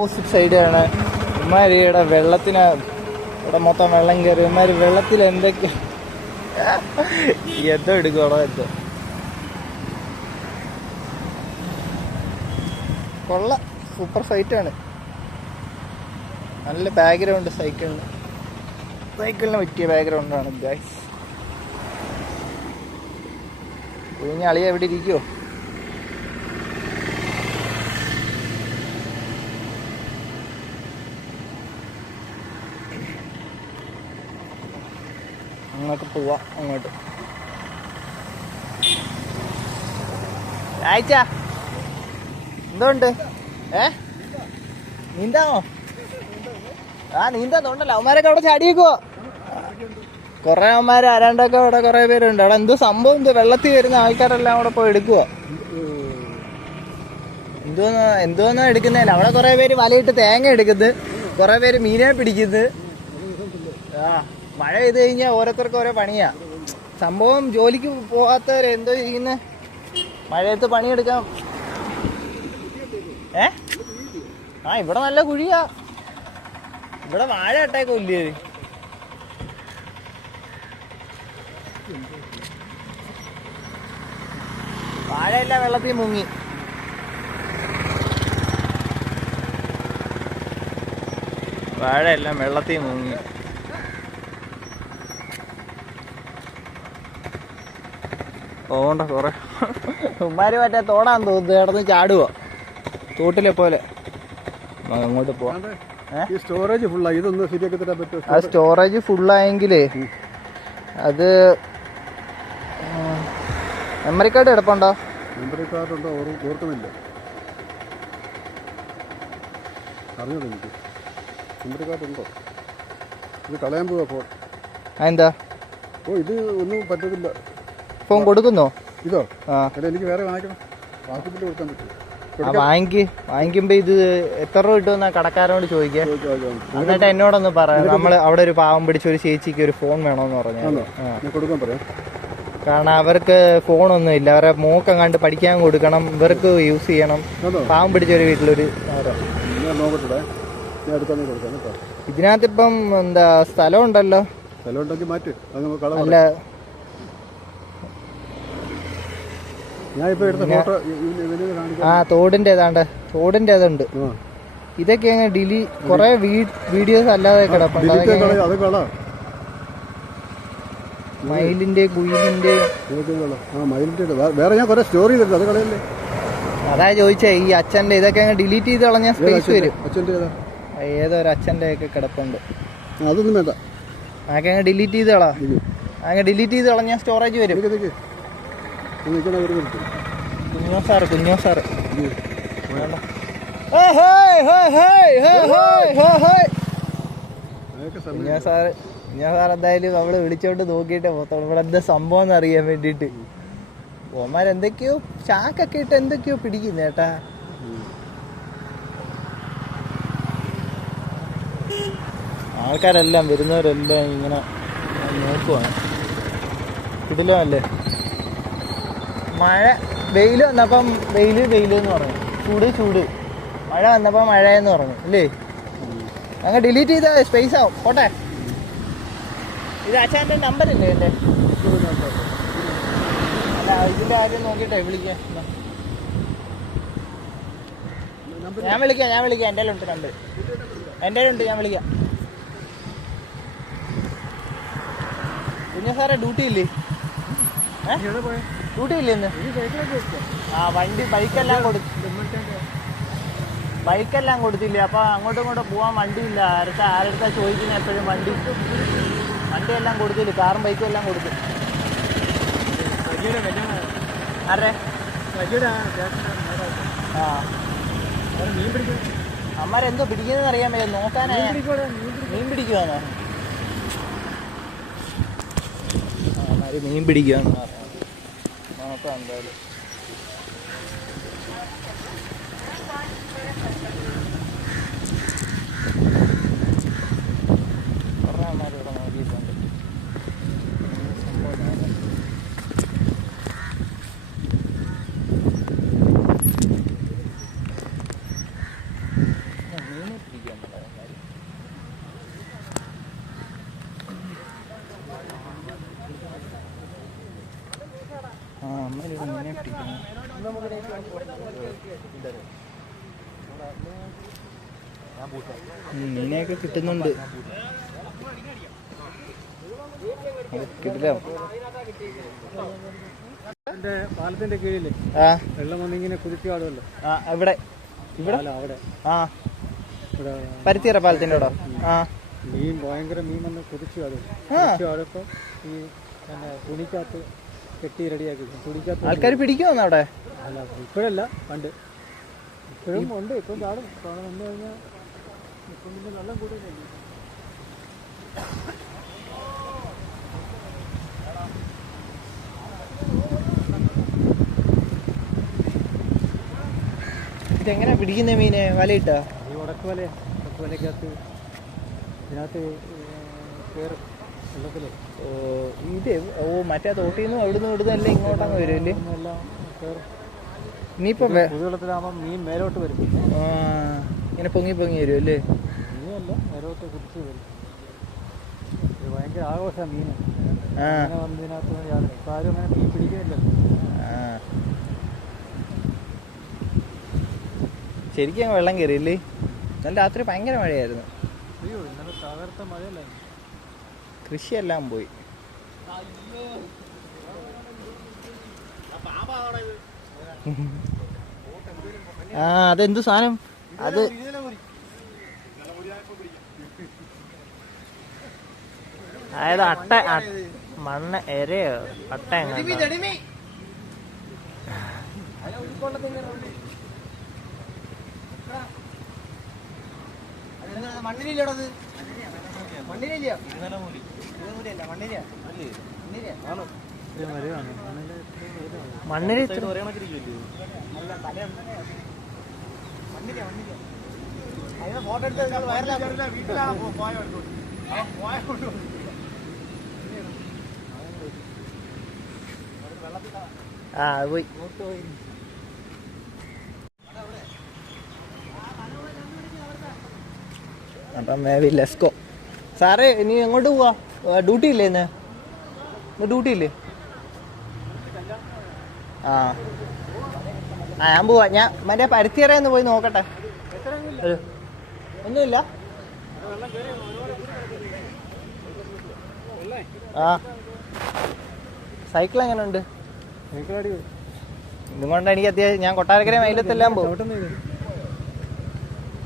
Opposite സൈഡാണ്. ഇമാര് ഇവിടെ വെള്ളത്തിന് ഇവിടെ മൊത്തം വെള്ളം കയറി. ഇമാര് വെള്ളത്തിൽ എന്തൊക്കെ എന്തോ എടുക്കണോ എന്തോ. കൊള്ള സൂപ്പർ സൈറ്റാണ്. നല്ല ബാക്ക്ഗ്രൗണ്ട് സൈക്കിളിന് പറ്റിയ ബാക്ക്ഗ്രൗണ്ടാണ് ഗൈസ്. ഇനി അളിയ എവിടെ ഇരിക്കുവോ? അങ്ങോട്ട് പോവാ. അങ്ങോട്ട് ആയിച്ച എന്തുണ്ട്? നീന്താമോ? നീന്താന്നുണ്ടല്ലോ. അവന്മാരൊക്കെ അവിടെ ചാടിയേക്കുവോ? കൊറേ അവന്മാര് ആരാണ്ടൊക്കെ അവിടെ കൊറേ പേരുണ്ട്. അവിടെ എന്തോ സംഭവം എന്തോ വെള്ളത്തിൽ വരുന്ന ആൾക്കാരെല്ലാം അവിടെ പോയി എടുക്കുക. എന്തോന്നോ എടുക്കുന്നില്ല. അവിടെ കൊറേ പേര് വലയിട്ട് തേങ്ങ എടുക്കുന്നത്, കൊറേ പേര് മീനെ പിടിക്കുന്നത്. മഴ പെയ്ത് കഴിഞ്ഞാൽ ഓരോരുത്തർക്ക് ഓരോ പണിയാ. സംഭവം ജോലിക്ക് പോകാത്തവര് എന്തോ ചെയ്യുന്ന മഴയത്ത് പണിയെടുക്കാം. ഇവിടെ നല്ല കുഴിയാ. ഇവിടെ വാഴ ഇട്ടേക്കും ഇല്ലേ? വാഴയെല്ലാം വെള്ളത്തിൽ മുങ്ങി. വാഴയെല്ലാം വെള്ളത്തിൽ മുങ്ങി. തോണ്ട കുറെ ഉമ്മാര് മറ്റേ തോടാൻ തോന്നുന്നു. കിടന്ന് ചാടുക തോട്ടിലെ പോലെ. അങ്ങോട്ട് പോവാം. സ്റ്റോറേജ് ഫുള്ളായി. ഇതൊന്ന് ശരിയാക്കി തരാൻ പറ്റുമോ? ആ സ്റ്റോറേജ് ഫുള്ളായെങ്കിലേ മെമ്മറി കാർഡ് കിടപ്പുണ്ടോ? മെമ്മറി കാർഡ് ഉണ്ടോ ഓർക്കുന്നില്ല. അറിഞ്ഞത് എനിക്ക് മെമ്മറി കാർഡ് ഉണ്ടോ? ഇത് കളയാൻ പോവാ ഫോൺ. എന്താ? ഇത് ഒന്നും പറ്റത്തില്ല. ഫോൺ കൊടുക്കുന്നോ? ഇതോ? അല്ല, എനിക്ക് വേറെ വാങ്ങിക്കണം. വാട്സപ്പിൽ കൊടുക്കാൻ പറ്റും. വാങ്ങിക്കുമ്പോ ഇത് എത്ര രൂപ കിട്ടുമെന്നാ കടക്കാരോട് ചോദിക്കാം. എന്നിട്ട് എന്നോടൊന്ന് പറയാം. നമ്മള് അവിടെ ഒരു പാവം പിടിച്ച ഒരു ചേച്ചിക്ക് ഒരു ഫോൺ വേണോന്ന് പറഞ്ഞു. കൊടുക്കാൻ പറയാം. കാരണം അവർക്ക് ഫോണൊന്നും ഇല്ല. അവരെ മോക്കം കണ്ട് പഠിക്കാൻ കൊടുക്കണം, ഇവർക്ക് യൂസ് ചെയ്യണം. പാവം പിടിച്ച ഒരു വീട്ടിലൊരു ഇതിനകത്തിപ്പം എന്താ സ്ഥലം ഉണ്ടല്ലോ. അല്ല, തോടിന്റെ തോടിന്റെ അതുണ്ട്. ഇതൊക്കെ എങ്ങനെ കൊറേ വീഡിയോസ് അല്ലാതെ കിടപ്പുണ്ട്. മയിലിന്റെ കുയിലിന്റെ വേറെ ഞാൻ കുറെ സ്റ്റോറി ചെയ്തിട്ടുണ്ട്. അതാ ചോദിച്ചേ. ഈ അച്ഛന്റെ ഇതൊക്കെ അങ്ങ് ഡിലീറ്റ് ചെയ്ത് കളഞ്ഞാൽ സ്പേസ് വരും. ഏതൊരു അച്ഛന്റെ ഒക്കെ കിടപ്പുണ്ട്. അതൊന്നും വേണ്ട. അതൊക്കെ അങ്ങ് ഡിലീറ്റ് ചെയ്ത് കളാ. അങ്ങ് ഡിലീറ്റ് ചെയ്ത് കളഞ്ഞാൽ സ്റ്റോറേജ് വരും. കുഞ്ഞോ സാറ് കുഞ്ഞോ സാറ് എന്തായാലും നമ്മള് വിളിച്ചോണ്ട് നോക്കിയിട്ടേ പോത്തോളൂ. ഇവിടെ എന്താ സംഭവം എന്ന് അറിയാൻ വേണ്ടിട്ട്. ഓമാരെന്തൊക്കെയോ ചാക്കൊക്കെ ഇട്ട് എന്തൊക്കെയോ പിടിക്കുന്നേട്ടാ. ആൾക്കാരെല്ലാം വരുന്നവരെല്ലാം ഇങ്ങനെ നോക്കുവാണ്. കിടിലമല്ലേ? വെയിൽ വന്നപ്പം വെയില് എന്ന് പറഞ്ഞു, ചൂട്. മഴ വന്നപ്പോ മഴ എന്ന് പറഞ്ഞു അല്ലേ? അങ്ങ് ഡിലീറ്റ് ചെയ്ത സ്പേസ് ആവും. പോട്ടെ. ഇത് അച്ഛൻ്റെ നമ്പർ ഇല്ലേ എൻ്റെ? അല്ല, ഇതിന്റെ കാര്യം നോക്കിട്ടെ വിളിക്കാം. ഞാൻ വിളിക്കാം. എൻ്റെ ഉണ്ട് നമ്പർ. എൻ്റെ ഉണ്ട്, ഞാൻ വിളിക്കാം. കുഞ്ഞു സാറേ ഡ്യൂട്ടി ഇല്ലേ? ഡ്യൂട്ടി ഇല്ലേ ഇന്ന്? വണ്ടി ബൈക്കെല്ലാം കൊടുത്തില്ലേ? അപ്പൊ അങ്ങോട്ടും ഇങ്ങോട്ടും പോവാൻ വണ്ടിയില്ല. ആരടുത്താ ചോദിക്കുന്ന എപ്പോഴും വണ്ടിയെല്ലാം കൊടുത്തില്ല. കാറും ബൈക്കും എല്ലാം കൊടുത്തു. ആരെ? അമ്മാരെന്തോ പിടിക്കുന്നതെന്ന് അറിയാൻ പറ്റും. നോക്കാനായ മീൻ പിടിക്കുവാന്നോ? മീൻ പിടിക്കുവാന്ന് പറയാം. നോക്കാം എന്തായാലും. കുറേ അമ്മമാർ ഇവിടെ നോക്കിയിട്ടുണ്ട്. മീനെ പിടിക്കാൻ കാര്യം. അമ്മ മീനെ പിടിക്കണം. മീനെയൊക്കെ കിട്ടുന്നുണ്ട്. കിട്ടില്ല. പാലത്തിന്റെ കീഴില് വെള്ളം വന്നിങ്ങനെ കുതിച്ചു കാണുമല്ലോ. ഇവിടെ ഇവിടെ അവിടെ പരുത്തിയറ പാലത്തിന്റെ അവിടെ മീൻ ഭയങ്കര മീൻ വന്ന് കുതിച്ചു കാണും. അടുപ്പം ഈ തുണിക്കകത്ത് കെട്ടി റെഡിയാക്കി തുണിക്കകത്ത് ആൾക്കാർ പിടിക്കുമെന്ന് അവിടെ. അല്ല ഇപ്പോഴല്ല പണ്ട്, ഇപ്പോഴും ഉണ്ട്. ഇപ്പം ചാടും. അവിടെ വന്നു കഴിഞ്ഞാൽ ഇപ്പം പിന്നെ വെള്ളം കൂടുതലല്ലേ. ഇതെങ്ങനെ പിടിക്കുന്ന മീനെ? വലയിട്ടാ? ഈ ഉടക്കുവലക്കകത്ത് ഇതിനകത്ത് കയറും വെള്ളത്തില്. ഇത് മറ്റേ തോട്ടിൽ നിന്നും അവിടുന്ന് ഇവിടുന്നല്ലേ ഇങ്ങോട്ടങ്ങ് വരുമല്ലേ? എല്ലാം കയറും. ഇനിയിപ്പോ പുതുവെള്ളത്തിലാകുമ്പോൾ മീൻ മേലോട്ട് വരും. ഇങ്ങനെ പൊങ്ങി പൊങ്ങി വരും അല്ലേ? മീനല്ല, മേലോട്ട് കുതിച്ച് വരും. ഭയങ്കര ആഘോഷമാണ് മീൻ. അങ്ങനെ വന്നതിനകത്ത് ഇപ്പം ആരും അങ്ങനെ മീൻ പിടിക്കുന്നില്ലല്ലോ. ശരിക്കും അങ്ങ് വെള്ളം കയറിയില്ലേ? ഇന്നലെ രാത്രി ഭയങ്കര മഴയായിരുന്നു. അയ്യോ, ഇന്നലെ തകർത്ത മഴയല്ലേ. കൃഷിയെല്ലാം പോയി. അതെന്ത് സാധനം അത്? അതായത് അട്ട, മണ്ണ് എരയോ അട്ട മണ്ണിലില്ലടത്. മണ്ണിലില്ല, മണ്ണിൽ ഫോട്ടോ എടുത്ത് പോയി. അപ്പം ലെസ്കോ. സാറേ ഇനി എങ്ങോട്ട് പോവാ? ഡ്യൂട്ടി ഇല്ലേ ഇന്ന്? ഡ്യൂട്ടി ഇല്ലേ? ഞാൻ പോവാ. ഞാൻ മറ്റേ പരുത്തിയറയൊന്ന് പോയി നോക്കട്ടെ. ഒന്നുമില്ല. സൈക്കിൾ എങ്ങനെ ഉണ്ട്? ഇതുകൊണ്ട് എനിക്ക് അത്യാവശ്യം ഞാൻ കൊട്ടാരക്കര മൈലത്തെല്ലാം പോകും.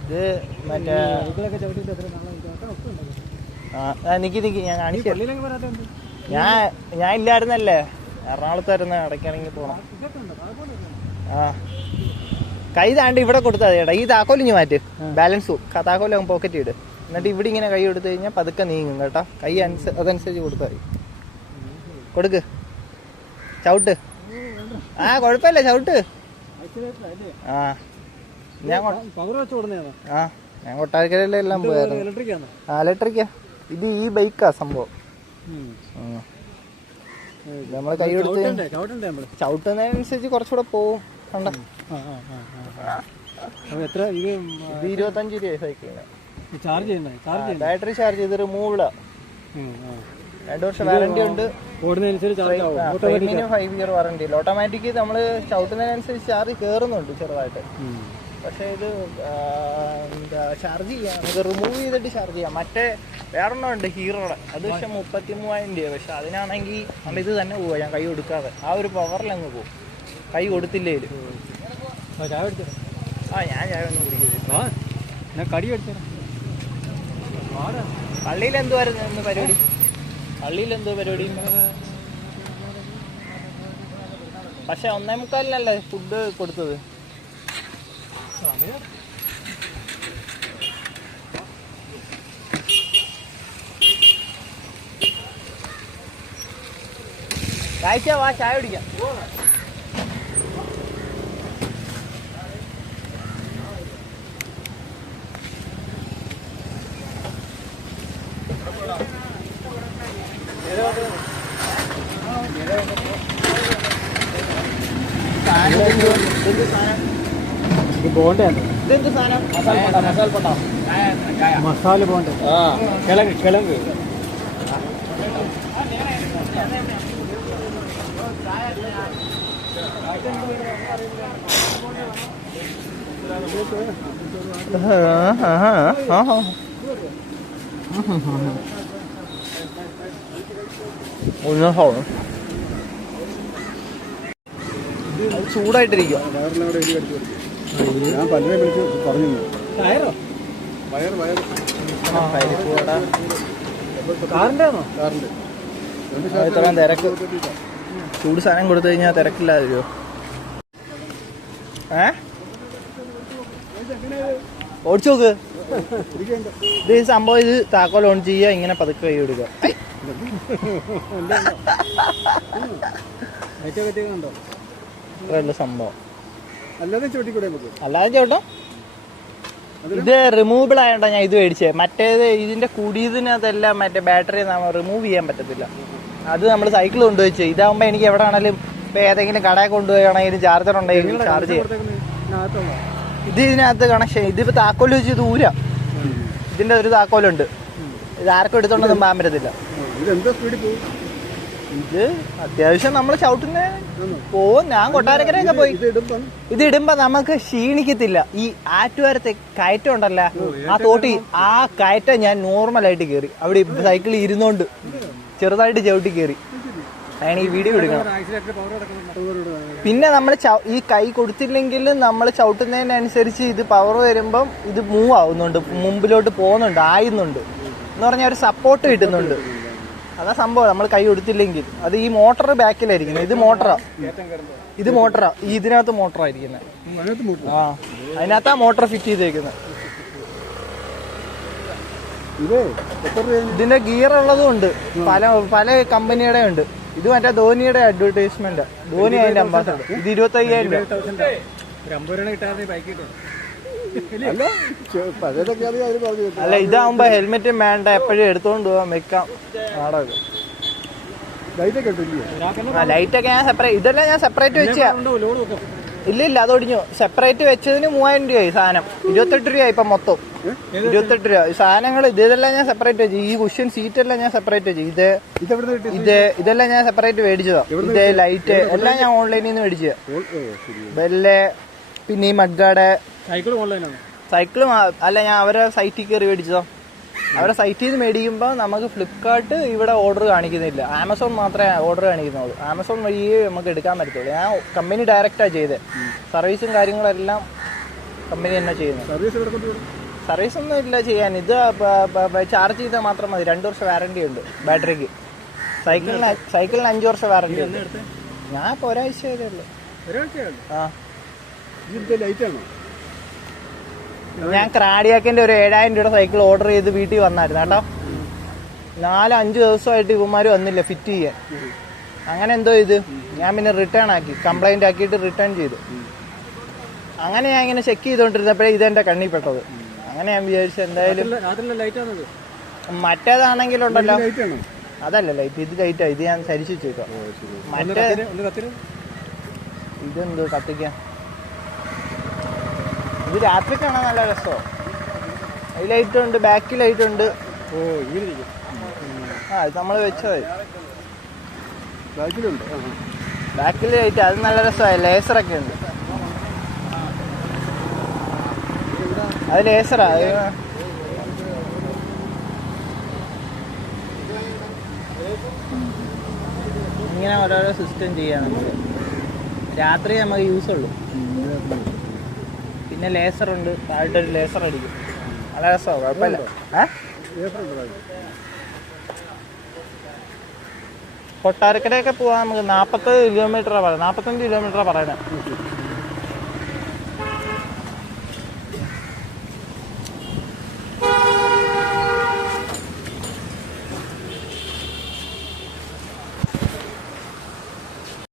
ഇത് മറ്റേ നിക്കി ഞാൻ കാണിച്ചു. ഞാൻ ഇല്ലായിരുന്നല്ലേ, എറണാകുളത്തായിരുന്നു. ഇടയ്ക്കാണെങ്കിൽ പോണം. കൈ താണ്ട് ഇവിടെ കൊടുത്താൽ മതി ചേട്ടാ. ഈ താക്കോലിഞ്ഞ് മാറ്റ്, ബാലൻസ് താക്കോല് പോക്കറ്റ് ഇട്. എന്നിട്ട് ഇവിടെ ഇങ്ങനെ കൈ കൊടുത്തു കഴിഞ്ഞാൽ പതുക്കെ നീങ്ങും കേട്ടോ. കൈ അതനുസരിച്ച് കൊടുത്താൽ മതി. കൊടുക്ക്, ചവിട്ട്. കുഴപ്പമില്ല, ചവിട്ട്. ഞാൻ കൊട്ടാരക്കരയിലെല്ലാം പോയായിരുന്നു. ഇലക്ട്രിക്കാ ഇത്. ഈ ബൈക്കാ സംഭവം. നമ്മള് കൈ കൊടുത്ത് ചവിട്ടുന്നതിനനുസരിച്ച് കുറച്ചുകൂടെ പോവും. കണ്ട, ഇത് 25 രൂപ സൈക്കിളിന്. ബാറ്ററി ചാർജ് ചെയ്ത് റിമൂവ്ഡാ. 2 വർഷം വാറന്റി ഉണ്ട്. 5 ഇയർ വാറന്റി. ഓട്ടോമാറ്റിക് നമ്മള് ചവിട്ടുന്നതിനനുസരിച്ച് ചാർജ് കയറുന്നുണ്ട് ചെറുതായിട്ട്. പക്ഷെ ഇത് എന്താ ചാർജ് ചെയ്യാം, നമുക്ക് റിമൂവ് ചെയ്തിട്ട് ചാർജ് ചെയ്യാം. മറ്റേ വേറൊന്നും ഉണ്ട് ഹീറോയുടെ, അത് പക്ഷെ 33,000 രൂപ. പക്ഷെ അതിനാണെങ്കിൽ നമ്മൾ ഇത് തന്നെ പോവാ. ഞാൻ കൈ കൊടുക്കാതെ ആ ഒരു പവറിലങ്ങ് പോകും, കൈ കൊടുത്തില്ലേ. ഞാൻ ചായ ഒന്നും കുടിക്കുന്നത്. പള്ളിയിൽ എന്തുവായിരുന്നു പരിപാടി? പള്ളിയിൽ എന്തോ പരിപാടി? പക്ഷെ 1:45 ഫുഡ് കൊടുത്തത്. കാഴ്ച വാ, ചായ കുടിക്കാം. ബോണ്ടയാണ്. ഇതെന്ത് സാധനം? മസാല പോണ്ട കിഴങ്ങ് ചൂടായിട്ടിരിക്കുക. ഞാൻ പലരെ വിളിച്ച് പറഞ്ഞു. കാറിൻ്റെ ആണോ? കാറിൻ്റെ ഇത്രയും തിരക്ക്. ചൂട് സാധനം കൊടുത്തു കഴിഞ്ഞാൽ തിരക്കില്ലാതെ വരുമോ? ഓടിച്ചു നോക്ക്. ഇത് സംഭവം, ഇത് താക്കോൽ ഓൺ ചെയ്യുക, ഇങ്ങനെ പതുക്കെ കൈ കൊടുക്കുക. ഇത്രയുള്ള സംഭവം. അല്ലാതെ ചോട്ടിക്കൂടെ നമുക്ക്? അല്ലാതെ ചേട്ടോ ഇത് റിമൂവബിൾ ആയതുകൊണ്ടാണ് ഞാൻ ഇത് മേടിച്ചത്. മറ്റേത് ഇതിന്റെ കൂടിയതിനകത്തെല്ലാം മറ്റേ ബാറ്ററി റിമൂവ് ചെയ്യാൻ പറ്റത്തില്ല. അത് നമ്മൾ സൈക്കിൾ കൊണ്ടുവച്ച്. ഇതാകുമ്പോൾ എനിക്ക് എവിടെ ആണെങ്കിലും ഇപ്പം ഏതെങ്കിലും കടയിൽ കൊണ്ടുപോയാണെങ്കിലും ചാർജർ ഉണ്ടെങ്കിൽ ചാർജ് ചെയ്യാം. ഇത് ഇതിനകത്ത് കണക്ഷൻ. ഇതിപ്പോൾ താക്കോല് വെച്ച് ദൂര. ഇതിന്റെ ഒരു താക്കോലുണ്ട്. ഇത് ആർക്കും എടുത്തോണ്ടൊന്നും പോകാൻ പറ്റത്തില്ല. ഇത് അത്യാവശ്യം നമ്മൾ ചവിട്ടുന്ന പോവും. ഞാൻ കൊട്ടാരക്കരയൊക്കെ പോയി. ഇത് ഇടുമ്പോ നമുക്ക് ക്ഷീണിക്കത്തില്ല. ഈ ആറ്റുവാരത്തെ കയറ്റം ഉണ്ടല്ലോ, ആ തോട്ടി, ആ കയറ്റം ഞാൻ നോർമലായിട്ട് കയറി. അവിടെ സൈക്കിളിൽ ഇരുന്നോണ്ട് ചെറുതായിട്ട് ചവിട്ടി കയറി. അങ്ങനെ ഈ വീഡിയോ എടുക്കണം. പിന്നെ നമ്മൾ ഈ കൈ കൊടുത്തില്ലെങ്കിൽ നമ്മൾ ചവിട്ടുന്നതിനനുസരിച്ച് ഇത് പവർ വരുമ്പം ഇത് മൂവ് ആവുന്നുണ്ട്, മുമ്പിലോട്ട് പോകുന്നുണ്ട്, ആയുന്നുണ്ട് എന്ന് പറഞ്ഞാൽ ഒരു സപ്പോർട്ട് കിട്ടുന്നുണ്ട്. അതാ സംഭവം. നമ്മൾ കൈ കൊടുത്തില്ലെങ്കിൽ അത് ഈ മോട്ടർ ബാക്കിലായിരിക്കുന്നത്. ഇത് മോട്ടറാ, ഇത് മോട്ടറാ. ഈ ഇതിനകത്ത് മോട്ടറാ ഇരിക്കുന്നത്. ആ, അതിനകത്താ മോട്ടർ ഫിറ്റ് ചെയ്തേക്കുന്നത്. ഇതിന്റെ ഗിയർ ഉള്ളതും ഉണ്ട്, പല പല കമ്പനിയുടെ ഉണ്ട്. ഇത് മറ്റേ ധോനിയുടെ അഡ്വർടൈസ്മെന്റ്. ധോനി അതിന്റെ അംബാസഡർ. ഇത് 25,000 രൂപ. അല്ല, ഇതാവുമ്പോ ഹെൽമെറ്റും വേണ്ട, എപ്പോഴും എടുത്തോണ്ട് പോവാൻ, വെക്കാം. നാടകം ലൈറ്റൊക്കെ ഞാൻ സെപ്പറേറ്റ്, ഇതെല്ലാം ഞാൻ സെപ്പറേറ്റ് വെച്ചാ. ഇല്ല അതൊടിഞ്ഞു. സെപ്പറേറ്റ് വെച്ചതിന് 3000 രൂപയായി സാധനം. 28 രൂപയായി ഇപ്പൊ മൊത്തം. 28 രൂപ സാധനങ്ങൾ. ഇതെല്ലാം ഞാൻ സെപ്പറേറ്റ് വെച്ചു. ഈ കുഷ്യൻ സീറ്റെല്ലാം ഞാൻ സെപ്പറേറ്റ് വെച്ചു. ഇതെല്ലാം ഞാൻ സെപ്പറേറ്റ് മേടിച്ചതാ. ഇത് ലൈറ്റ് എല്ലാം ഞാൻ ഓൺലൈനിൽ നിന്ന് മേടിച്ചതാ. ബെല്ല്, പിന്നെ ഈ മഡ്ഗാർഡ്. സൈക്കിള് അല്ല, ഞാൻ അവരെ സൈറ്റിൽ കയറി മേടിച്ചതോ. അവരെ സൈറ്റിൽ നിന്ന് മേടിക്കുമ്പോൾ നമുക്ക് ഫ്ലിപ്കാർട്ട് ഇവിടെ ഓർഡർ കാണിക്കുന്നില്ല. ആമസോൺ മാത്രമേ ഓർഡർ കാണിക്കുന്നുള്ളൂ. ആമസോൺ വഴിയേ നമുക്ക് എടുക്കാൻ പറ്റത്തുള്ളൂ. ഞാൻ കമ്പനി ഡയറക്റ്റാണ് ചെയ്തത്. സർവീസും കാര്യങ്ങളെല്ലാം കമ്പനി തന്നെ ചെയ്യുന്നത്. സർവീസ് ഒന്നും ഇല്ല ചെയ്യാൻ. ഇത് ചാർജ് ചെയ്താൽ മാത്രം മതി. 2 വർഷം വാറണ്ടി ഉണ്ട് ബാറ്ററിക്ക്. സൈക്കിളിന് 5 വർഷം വാറണ്ടി ഉണ്ട്. ഞാൻ ഇപ്പോൾ ഒരാഴ്ച ചെയ്തേ ഉള്ളൂ. ആ, ഞാൻ ക്രാഡിയാക്കിന്റെ ഒരു 7000 രൂപയുടെ സൈക്കിൾ ഓർഡർ ചെയ്ത് വീട്ടിൽ വന്നായിരുന്നു കേട്ടോ. 4-5 ദിവസമായിട്ട് ഇവന്മാർ വന്നില്ല ഫിറ്റ് ചെയ്യാൻ. അങ്ങനെ എന്തോ ഇത് ഞാൻ പിന്നെ റിട്ടേൺ ആക്കി, കംപ്ലൈന്റ് ആക്കിയിട്ട് റിട്ടേൺ ചെയ്തു. അങ്ങനെ ഞാൻ ഇങ്ങനെ ചെക്ക് ചെയ്തോണ്ടിരുന്നപ്പോഴേ ഇതെന്റെ കണ്ണിൽ പെട്ടത്. അങ്ങനെ ഞാൻ വിചാരിച്ചു എന്തായാലും മറ്റേതാണെങ്കിലുണ്ടല്ലോ. അതല്ല ലൈറ്റ്, ഇത് ലൈറ്റാ. ഇത് ഞാൻ സരിച്ചു വെച്ചേക്കാം. മറ്റേ ഇതെന്തോ കത്തിക്കാൻ. ഇത് രാത്രി കാണാൻ നല്ല രസമാണ്. ഈ ലൈറ്റ് ഉണ്ട്, ബാക്ക് ലൈറ്റ് ഉണ്ട്. ആ, ഇത് നമ്മൾ വെച്ചത് ബാക്കിൽ ലൈറ്റ്. അത് നല്ല രസമായി. ലേസറൊക്കെ ഉണ്ട്. അത് ലേസറാ. ഇങ്ങനെ ഓരോരോ സിസ്റ്റം ചെയ്യാം നമുക്ക്. രാത്രി നമുക്ക് യൂസ് ഉള്ളൂ. പിന്നെ ലേസർ ഉണ്ട്, താഴോട്ടൊരു ലേസർ അടിക്കും. നല്ല രസമാണ്, കുഴപ്പമില്ല. കൊട്ടാരക്കരയൊക്കെ പോവാൻ നമുക്ക് 40 കിലോമീറ്ററാണ് പറയുന്നത്. 45 കിലോമീറ്ററാണ് പറയുന്നത്.